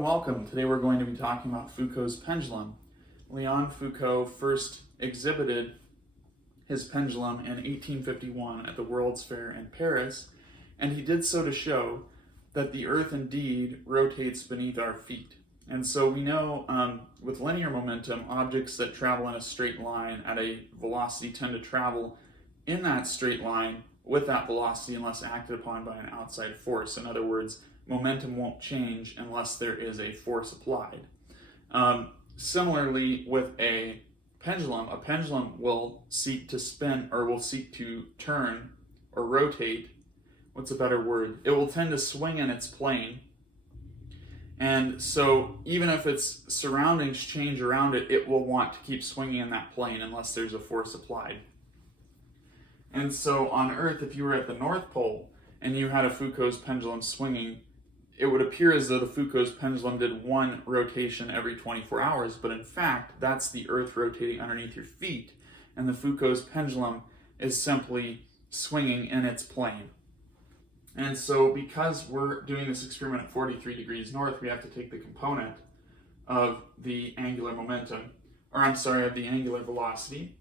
and welcome. Today we're going to be talking about Foucault's pendulum. Leon Foucault first exhibited his pendulum in 1851 at the World's Fair in Paris, and he did so to show that the Earth indeed rotates beneath our feet. And so we know with linear momentum, objects that travel in a straight line at a velocity tend to travel in that straight line with that velocity unless acted upon by an outside force. In other words, momentum won't change unless there is a force applied. Similarly, with a pendulum will seek to spin, or will seek to turn or rotate. What's a better word? It will tend to swing in its plane. And so even if its surroundings change around it, it will want to keep swinging in that plane unless there's a force applied. And so on Earth, if you were at the North Pole and you had a Foucault's pendulum swinging, it would appear as though the Foucault's pendulum did one rotation every 24 hours, but in fact, that's the Earth rotating underneath your feet, and the Foucault's pendulum is simply swinging in its plane. And so because we're doing this experiment at 43 degrees north, we have to take the component of the angular momentum, of the angular velocity,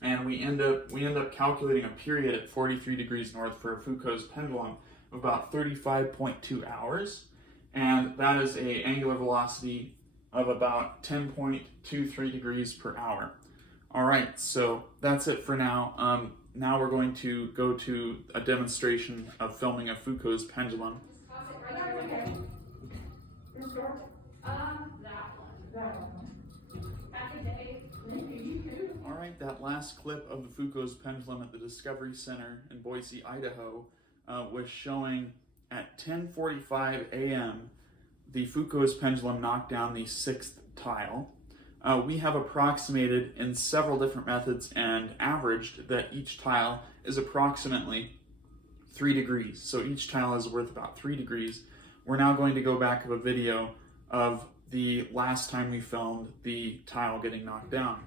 and we end up calculating a period at 43 degrees north for a Foucault's pendulum of about 35.2 hours, and that is an angular velocity of about 10.23 degrees per hour. All right, so that's it for now. Now we're going to go to a demonstration of filming a Foucault's pendulum. All right, that last clip of the Foucault's pendulum at the Discovery Center in Boise, Idaho, was showing at 10:45 a.m. the Foucault's pendulum knocked down the 6th tile. We have approximated in several different methods and averaged that each tile is approximately 3 degrees. So each tile is worth about 3 degrees. We're now going to go back to a video of the last time we filmed the tile getting knocked down.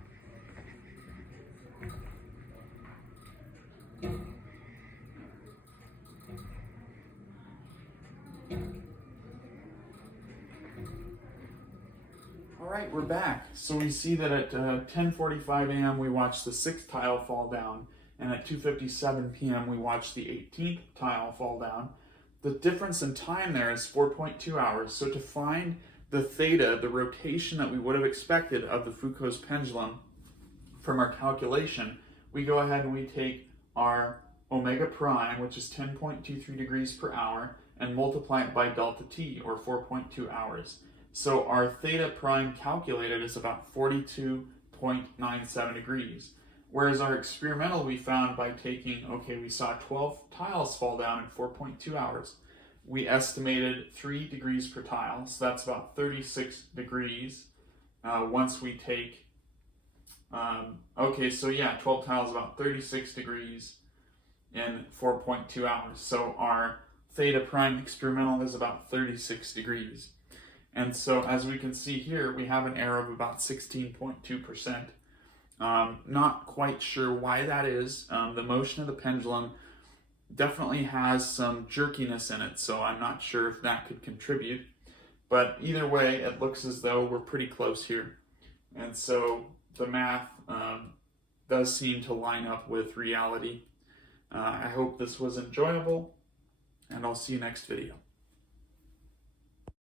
All right, we're back. So we see that at 10:45 a.m. we watched the 6th tile fall down, and at 2:57 p.m. we watched the 18th tile fall down. The difference in time there is 4.2 hours. So to find the theta, the rotation that we would have expected of the Foucault's pendulum from our calculation, we go ahead and we take our omega prime, which is 10.23 degrees per hour, and multiply it by delta t, or 4.2 hours. So our theta prime calculated is about 42.97 degrees. Whereas our experimental we found by taking, we saw 12 tiles fall down in 4.2 hours. We estimated 3 degrees per tile, so that's about 36 degrees once we take, 12 tiles, about 36 degrees in 4.2 hours. So our theta prime experimental is about 36 degrees. And so as we can see here, we have an error of about 16.2%. Not quite sure why that is. The motion of the pendulum definitely has some jerkiness in it, so I'm not sure if that could contribute. But either way, it looks as though we're pretty close here. And so the math does seem to line up with reality. I hope this was enjoyable, and I'll see you next video.